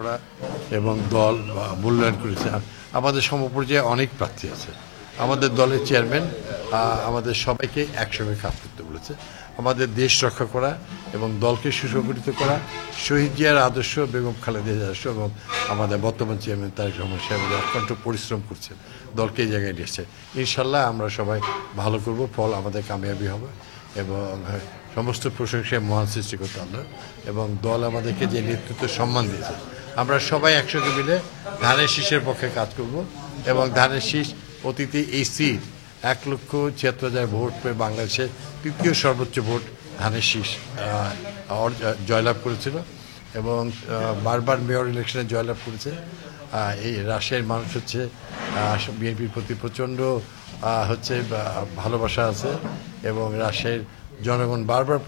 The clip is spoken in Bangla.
করা এবং দল মূল্যায়ন করেছে। আমাদের সমপর্যায়ে অনেক প্রার্থী আছে। আমাদের দলের চেয়ারম্যান আমাদের সবাইকে একসঙ্গে কাজ করতে বলেছে। আমাদের দেশ রক্ষা করা এবং দলকে সুসংগঠিত করা, শহীদ জিয়ার আদর্শ, বেগম খালেদা জিয়ার আদর্শ এবং আমাদের বর্তমান চেয়ারম্যান তারেক রহমান সাহেব অত্যন্ত পরিশ্রম করছেন, দলকে এই জায়গায় নিয়ে এসছে। ইনশাল্লাহ আমরা সবাই ভালো করব, ফল আমাদের কামিয়াবি হবে এবং সমস্ত প্রশংসায় মহান সৃষ্টিকর্তা আল্লাহ এবং দল আমাদেরকে যে নেতৃত্ব সম্মান দিয়েছে, আমরা সবাই একসঙ্গে মিলে ধানের শীষের পক্ষে কাজ করব এবং ধানের শীষ অতীতে এই সিট 1,76,000 ভোট পেয়ে বাংলাদেশের তৃতীয় সর্বোচ্চ ভোট ধানের শীষ জয়লাভ করেছিল এবং বারবার মেয়র ইলেকশনে জয়লাভ করেছে। এই রাজশাহীর মানুষ হচ্ছে বিএনপির প্রতি প্রচণ্ড ভালোবাসা আছে এবং রাজশাহীর জনগণ বারবার